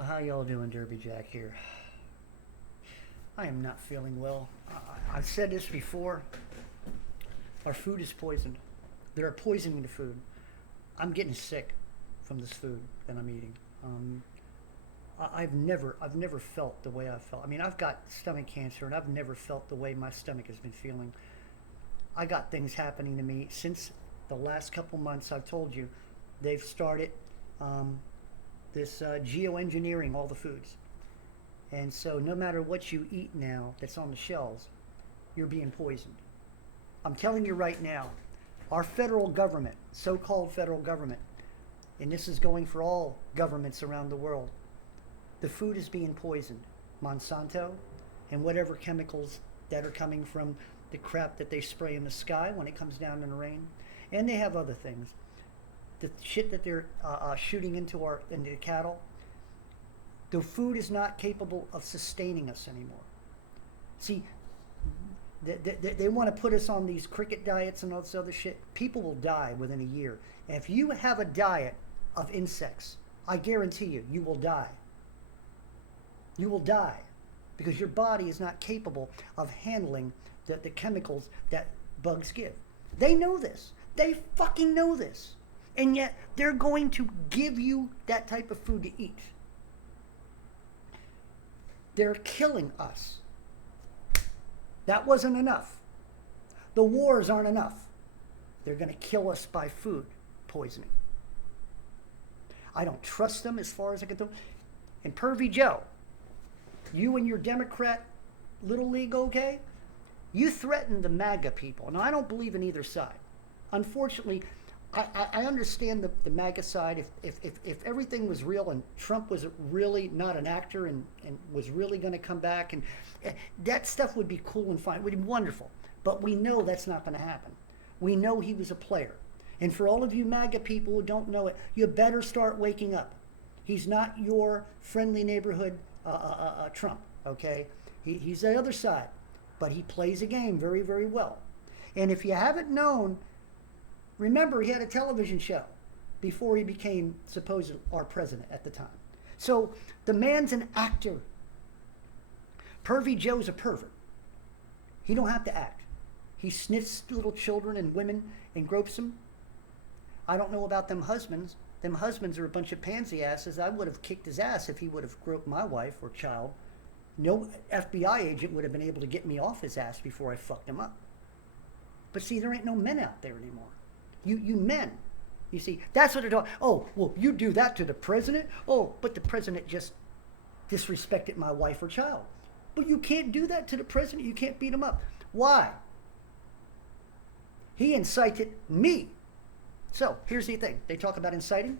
Well, how y'all doing, Derby Jack here? I am not feeling well. I've said this before. Our food is poisoned. They're poisoning the food. I'm getting sick from this food that I'm eating. I've never felt the way I've felt. I mean, I've got stomach cancer, and I've never felt the way my stomach has been feeling. I got things happening to me since the last couple months. I've told you, they've started um, this geoengineering all the foods. And so no matter what you eat now that's on the shelves, you're being poisoned. I'm telling you right now, our federal government, so-called federal government, and this is going for all governments around the world, the food is being poisoned. Monsanto and whatever chemicals that are coming from the crap that they spray in the sky when it comes down in the rain. And they have other things. The shit that they're shooting into the cattle, the food is not capable of sustaining us anymore. See, they want to put us on these cricket diets and all this other shit. People will die within a year. And if you have a diet of insects, I guarantee you, you will die. You will die because your body is not capable of handling the chemicals that bugs give. They know this. They fucking know this. And yet they're going to give you that type of food to eat. They're killing us. That wasn't enough. The wars aren't enough. They're going to kill us by food poisoning. I don't trust them as far as I can do. And Pervy Joe, you and your Democrat Little League, okay? You threaten the MAGA people. Now, I don't believe in either side. Unfortunately, I understand the MAGA side. If everything was real and Trump was really not an actor and was really going to come back, and that stuff would be cool and fine. It would be wonderful. But we know that's not going to happen. We know he was a player. And for all of you MAGA people who don't know it, you better start waking up. He's not your friendly neighborhood Trump, okay? He's the other side. But he plays a game very, very well. And if you haven't known, remember, he had a television show before he became supposed our president at the time. So the man's an actor. Pervy Joe's a pervert. He don't have to act. He sniffs little children and women and gropes them. I don't know about them husbands. Them husbands are a bunch of pansy asses. I would have kicked his ass if he would have groped my wife or child. No FBI agent would have been able to get me off his ass before I fucked him up. But see, there ain't no men out there anymore. You men. You see, that's what they're doing. Oh, well, you do that to the president? Oh, but the president just disrespected my wife or child. But you can't do that to the president. You can't beat him up. Why? He incited me. So, here's the thing. They talk about inciting.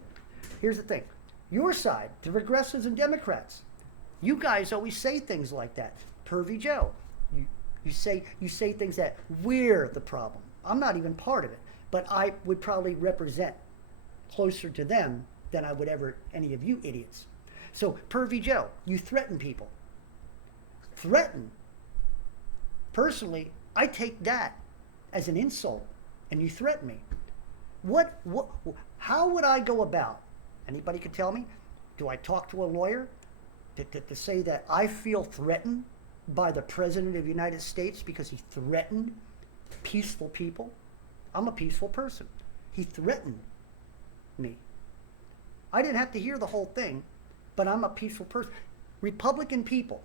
Here's the thing. Your side, the progressives and Democrats, you guys always say things like that. Pervy Joe, you say things that we're the problem. I'm not even part of it. But I would probably represent closer to them than I would ever any of you idiots. So, Pervy Joe, you threaten people. Threaten. Personally, I take that as an insult, and you threaten me. How would I go about? Anybody could tell me? Do I talk to a lawyer to say that I feel threatened by the President of the United States because he threatened peaceful people? I'm a peaceful person. He threatened me. I didn't have to hear the whole thing, but I'm a peaceful person. Republican people,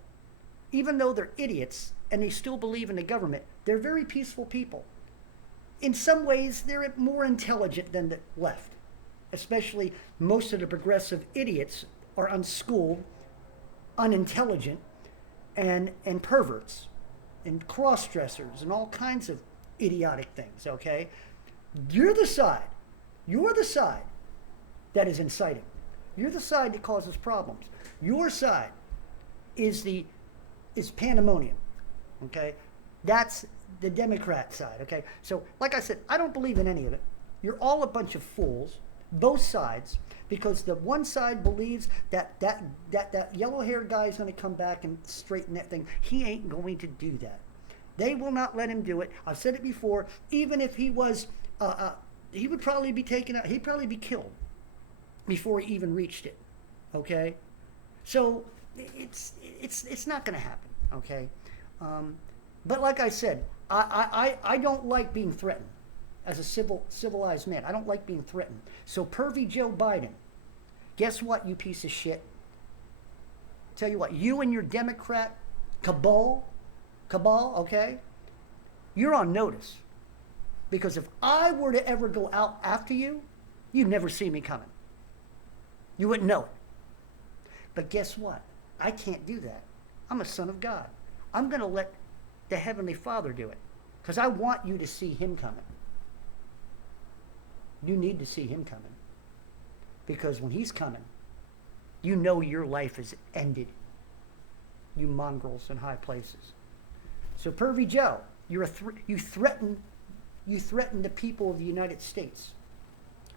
even though they're idiots and they still believe in the government, they're very peaceful people. In some ways, they're more intelligent than the left. Especially most of the progressive idiots are unschooled, unintelligent, and perverts, and cross-dressers, and all kinds of idiotic things, okay? You're the side that is inciting. You're the side that causes problems. Your side is pandemonium, okay? That's the Democrat side, okay? So, like I said, I don't believe in any of it. You're all a bunch of fools, both sides, because the one side believes that yellow-haired guy is going to come back and straighten that thing. He ain't going to do that. They will not let him do it. I've said it before. Even if he was, he would probably be taken out. He'd probably be killed before he even reached it. Okay? So it's not going to happen, okay? But like I said, I don't like being threatened as a civilized man. I don't like being threatened. So Pervy Joe Biden, guess what, you piece of shit? Tell you what, you and your Democrat cabal, okay? You're on notice. Because if I were to ever go out after you, you'd never see me coming. You wouldn't know it. But guess what? I can't do that. I'm a son of God. I'm going to let the Heavenly Father do it. Because I want you to see him coming. You need to see him coming. Because when he's coming, you know your life is ended. You mongrels in high places. So Pervy Joe, you threaten the people of the United States.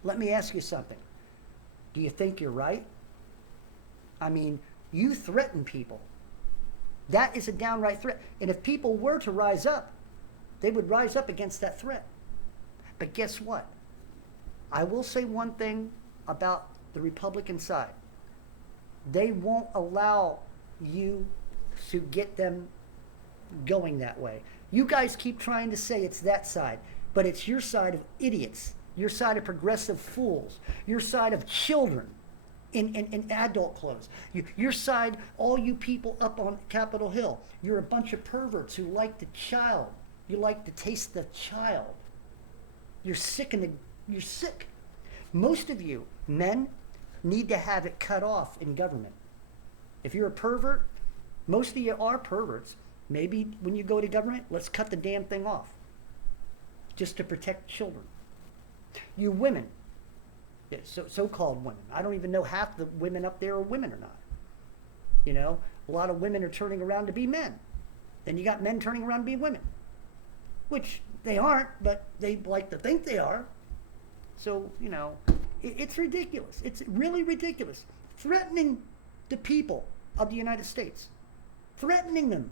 Let me ask you something. Do you think you're right? I mean, you threaten people. That is a downright threat. And if people were to rise up, they would rise up against that threat. But guess what? I will say one thing about the Republican side. They won't allow you to get them going that way. You guys keep trying to say it's that side, but it's your side of idiots, your side of progressive fools, your side of children in adult clothes, your side, all you people up on Capitol Hill. You're a bunch of perverts who like the child. You like to taste the child. You're sick. You're sick. Most of you, men, need to have it cut off in government. If you're a pervert, most of you are perverts. Maybe when you go to government, let's cut the damn thing off. Just to protect children. You women, so-called women. I don't even know half the women up there are women or not. You know, a lot of women are turning around to be men. Then you got men turning around to be women. Which they aren't, but they like to think they are. So, you know, it's ridiculous. It's really ridiculous. Threatening the people of the United States. Threatening them.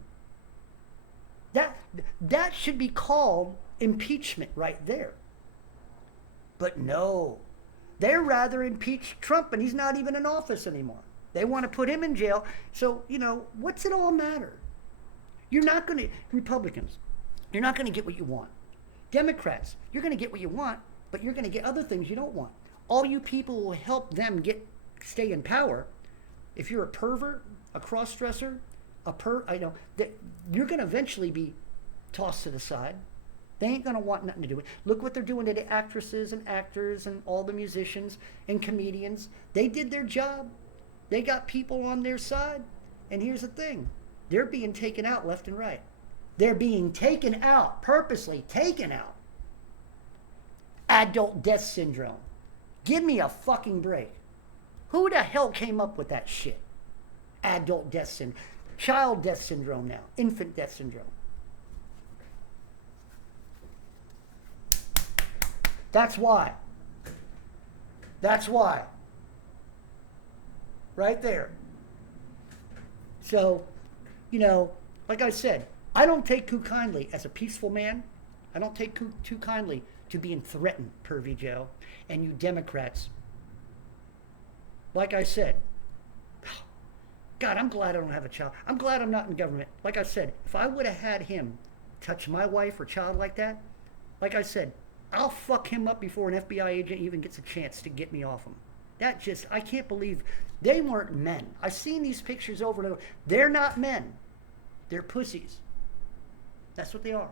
That should be called impeachment right there. But no. They're rather impeach Trump, and he's not even in office anymore. They want to put him in jail. So, you know, what's it all matter? You're not going to, Republicans, you're not going to get what you want. Democrats, you're going to get what you want, but you're going to get other things you don't want. All you people will help them stay in power. If you're a pervert, a cross-dresser, you're going to eventually be tossed to the side. They ain't going to want nothing to do with it. Look what they're doing to the actresses and actors and all the musicians and comedians. They did their job. They got people on their side. And here's the thing. They're being taken out left and right. They're being taken out, purposely taken out. Adult death syndrome. Give me a fucking break. Who the hell came up with that shit? Adult death syndrome. Child death syndrome now. Infant death syndrome. That's why. That's why. Right there. So, you know, like I said, I don't take too kindly, as a peaceful man, I don't take too kindly to being threatened, Pervy Joe, and you Democrats. Like I said, God, I'm glad I don't have a child. I'm glad I'm not in government. Like I said, if I would have had him touch my wife or child like that, like I said, I'll fuck him up before an FBI agent even gets a chance to get me off him. I can't believe they weren't men. I've seen these pictures over and over. They're not men. They're pussies. That's what they are.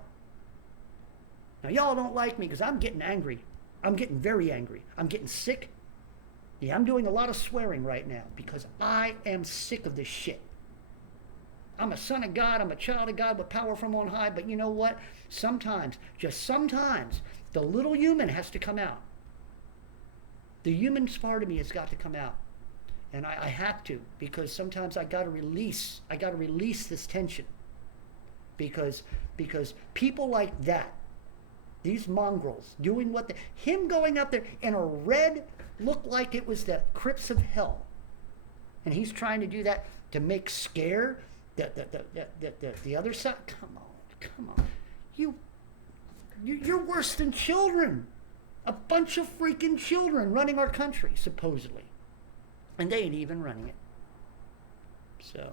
Now, y'all don't like me because I'm getting angry. I'm getting very angry. I'm getting sick. Yeah, I'm doing a lot of swearing right now because I am sick of this shit. I'm a son of God. I'm a child of God with power from on high. But you know what? Sometimes, just sometimes, the little human has to come out. The human part of me has got to come out. And I have to, because sometimes I got to release this tension. Because people like that, these mongrels doing him going up there in a red looked like it was the crypts of hell. And he's trying to do that to make scare the other side. Come on. You're worse than children. A bunch of freaking children running our country, supposedly. And they ain't even running it. So,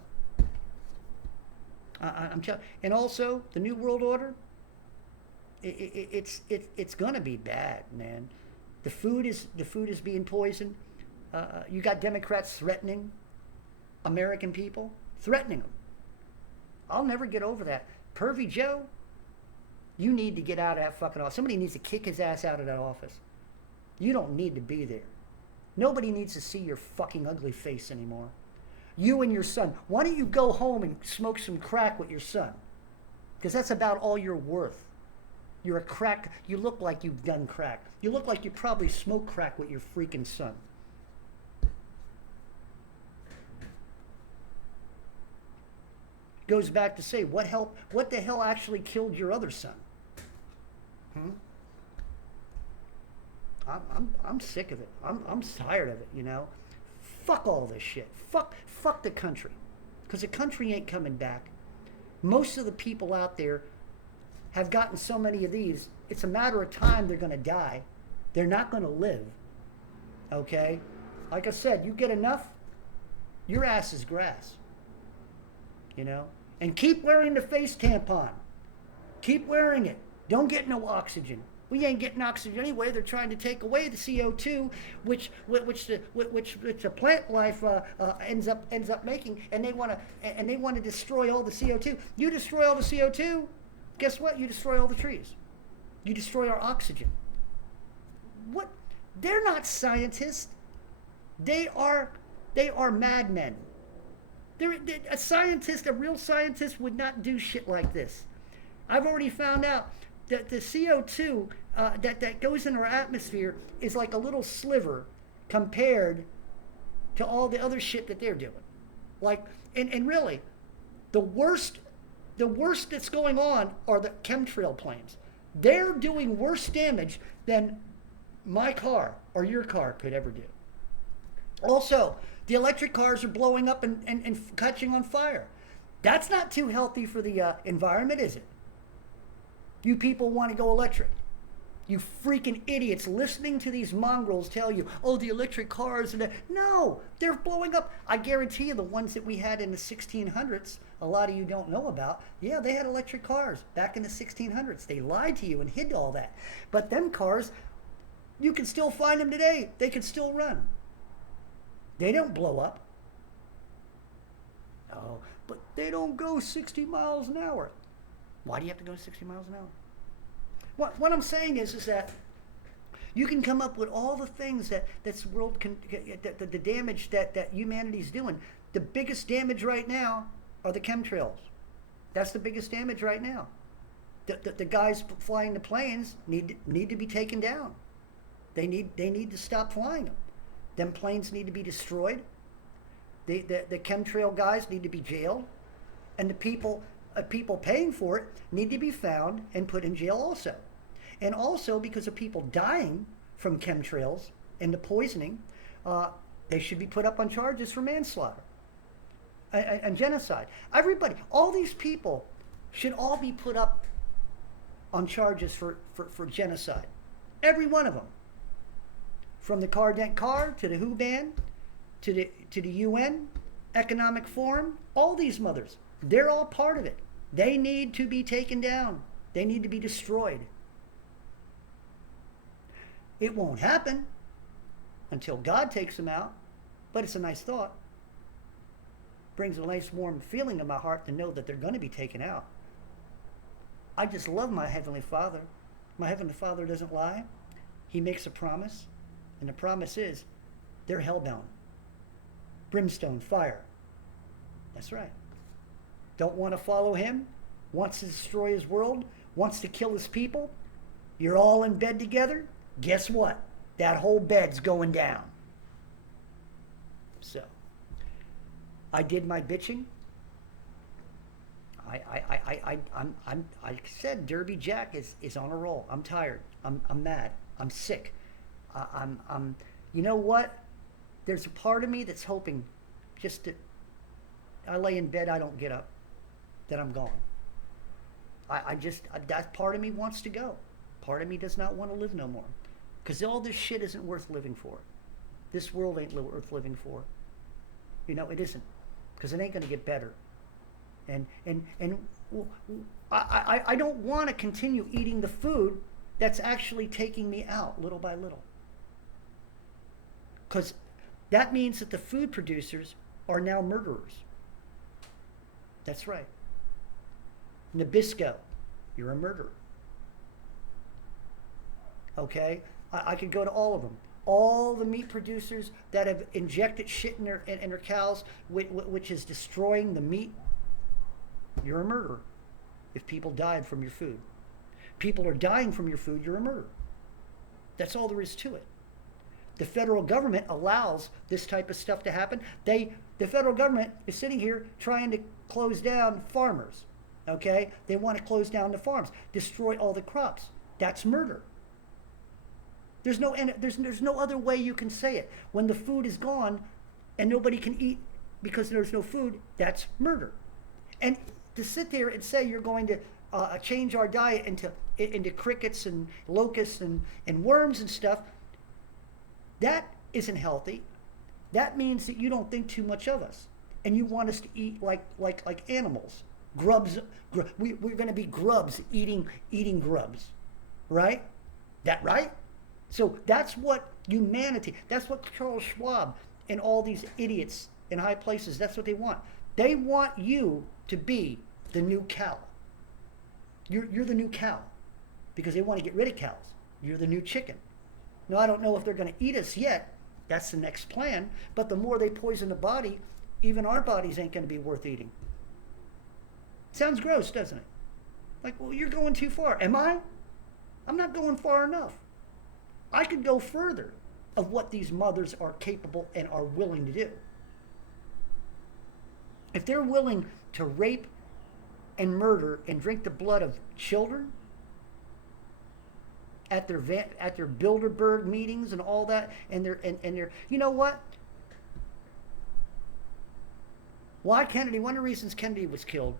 I'm telling. And also, the New World Order. It's gonna be bad, man. The food is being poisoned. You got Democrats threatening American people, threatening them. I'll never get over that. Pervy Joe, you need to get out of that fucking office. Somebody needs to kick his ass out of that office. You don't need to be there. Nobody needs to see your fucking ugly face anymore. You and your son. Why don't you go home and smoke some crack with your son? Because that's about all you're worth. You're a crack. You look like you've done crack. You look like you probably smoked crack with your freaking son. Goes back to say, what the hell actually killed your other son? I'm sick of it. I'm tired of it, you know. Fuck all this shit. Fuck the country. Because the country ain't coming back. Most of the people out there have gotten so many of these, it's a matter of time they're going to die. They're not going to live. Okay? Like I said, you get enough, your ass is grass. You know? And keep wearing the face tampon. Keep wearing it. Don't get no oxygen. We ain't getting oxygen anyway. They're trying to take away the CO2, which the plant life ends up making, and they want to destroy all the CO2. You destroy all the CO2, guess what? You destroy all the trees. You destroy our oxygen. What? They're not scientists. They are madmen. A scientist, a real scientist, would not do shit like this. I've already found out that the CO2 that goes in our atmosphere is like a little sliver compared to all the other shit that they're doing. Like, and really, the worst that's going on are the chemtrail planes. They're doing worse damage than my car or your car could ever do. Also, the electric cars are blowing up and catching on fire. That's not too healthy for the environment, is it? You people want to go electric. You freaking idiots listening to these mongrels tell you, oh, the electric cars. No, they're blowing up. I guarantee you the ones that we had in the 1600s, a lot of you don't know about, yeah, they had electric cars back in the 1600s. They lied to you and hid all that. But them cars, you can still find them today. They can still run. They don't blow up. Oh, but they don't go 60 miles an hour. Why do you have to go 60 miles an hour? What I'm saying is that you can come up with all the things that this world can, the damage that humanity's doing. The biggest damage right now are the chemtrails. That's the biggest damage right now. The guys flying the planes need to be taken down. They need to stop flying them. Them planes need to be destroyed. The chemtrail guys need to be jailed, and the people paying for it need to be found and put in jail also. And also, because of people dying from chemtrails and the poisoning, they should be put up on charges for manslaughter and genocide. Everybody, all these people should all be put up on charges for genocide. Every one of them. From the Cardent Car to the WHO ban to the UN Economic Forum, all these mothers, they're all part of it. They need to be taken down. They need to be destroyed. It won't happen until God takes them out, but it's a nice thought. Brings a nice warm feeling in my heart to know that they're going to be taken out. I just love my Heavenly Father. My Heavenly Father doesn't lie. He makes a promise, and the promise is they're hellbound. Brimstone, fire. That's right. Don't want to follow him, wants to destroy his world, wants to kill his people. You're all in bed together. Guess what? That whole bed's going down. So, I did my bitching. I said Derby Jack is on a roll. I'm tired. I'm mad. I'm sick. You know what? There's a part of me that's hoping just that I lay in bed, I don't get up, that I'm gone. That part of me wants to go. Part of me does not want to live no more. Because all this shit isn't worth living for. This world ain't worth living for. You know, it isn't. because it ain't going to get better. And I don't want to continue eating the food that's actually taking me out little by little. Because that means that the food producers are now murderers. That's right. Nabisco, you're a murderer. Okay? I could go to all of them. All the meat producers that have injected shit in their cows, which is destroying the meat, you're a murderer. If people died from your food. People are dying from your food, you're a murderer. That's all there is to it. The federal government allows this type of stuff to happen. The federal government is sitting here trying to close down farmers. Okay? They want to close down the farms, destroy all the crops. That's murder. There's no other way you can say it. When the food is gone and nobody can eat because there's no food, that's murder. And to sit there and say you're going to change our diet into crickets and locusts and worms and stuff, that isn't healthy. That means that you don't think too much of us, and you want us to eat like animals, grubs. We're going to be grubs eating grubs, right? That right? So that's what humanity. That's what Charles Schwab and all these idiots in high places. That's what they want. They want you to be the new cow. You're the new cow because they want to get rid of cows. You're the new chicken. Now, I don't know if they're going to eat us yet. That's the next plan. But the more they poison the body, even our bodies ain't going to be worth eating. Sounds gross, doesn't it? Like, well, you're going too far. Am I? I'm not going far enough. I could go further of what these mothers are capable and are willing to do. If they're willing to rape and murder and drink the blood of children at their Bilderberg meetings and all that, and their you know what? Why Kennedy? One of the reasons Kennedy was killed,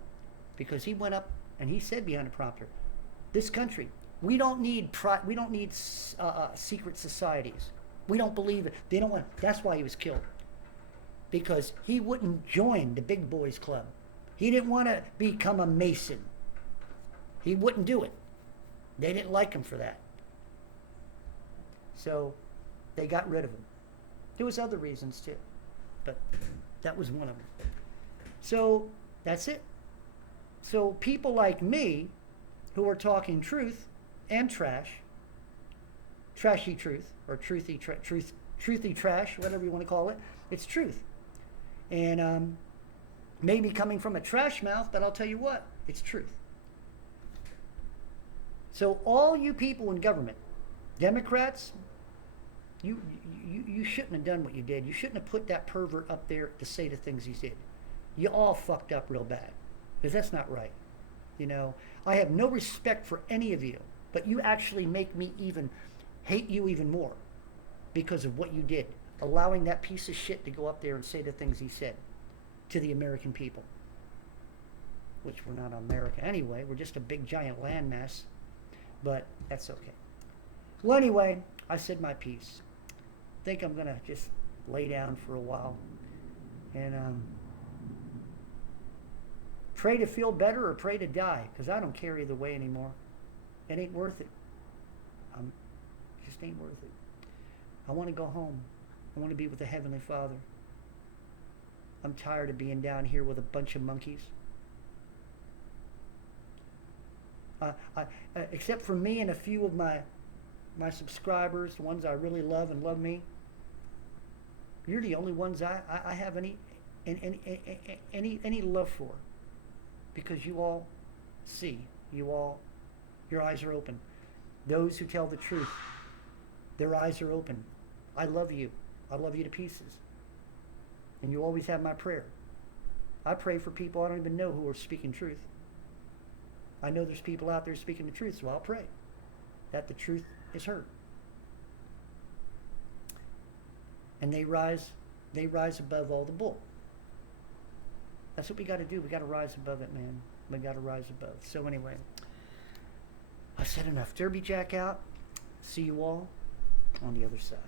because he went up and he said behind a prompter, "This country, we don't need secret societies. We don't believe it. They don't want." That's why he was killed, because he wouldn't join the big boys club. He didn't want to become a Mason. He wouldn't do it. They didn't like him for that. So they got rid of him. There was other reasons too, but that was one of them. So that's it. So people like me who are talking truth and trash, trashy truth, or truthy trash, whatever you want to call it, it's truth. And maybe coming from a trash mouth, but I'll tell you what, it's truth. So all you people in government, Democrats, you shouldn't have done what you did. You shouldn't have put that pervert up there to say the things he did. You all fucked up real bad, because that's not right. You know, I have no respect for any of you, but you actually make me even hate you even more because of what you did, allowing that piece of shit to go up there and say the things he said to the American people, which we're not America anyway. We're just a big giant landmass, but that's okay. Well, anyway, I said my piece. I think I'm gonna just lay down for a while and pray to feel better or pray to die, because I don't care either way anymore. It ain't worth it. It just ain't worth it. I want to go home. I want to be with the Heavenly Father. I'm tired of being down here with a bunch of monkeys. Except for me and a few of my subscribers, the ones I really love and love me, you're the only ones I have any love for, because you all see, your eyes are open. Those who tell the truth, their eyes are open. I love you. I love you to pieces. And you always have my prayer. I pray for people I don't even know who are speaking truth. I know there's people out there speaking the truth, so I'll pray that the truth is heard. And they rise above all the bull. That's what we got to do. We got to rise above it, man. We got to rise above. So anyway, I said enough. Derby Jack out. See you all on the other side.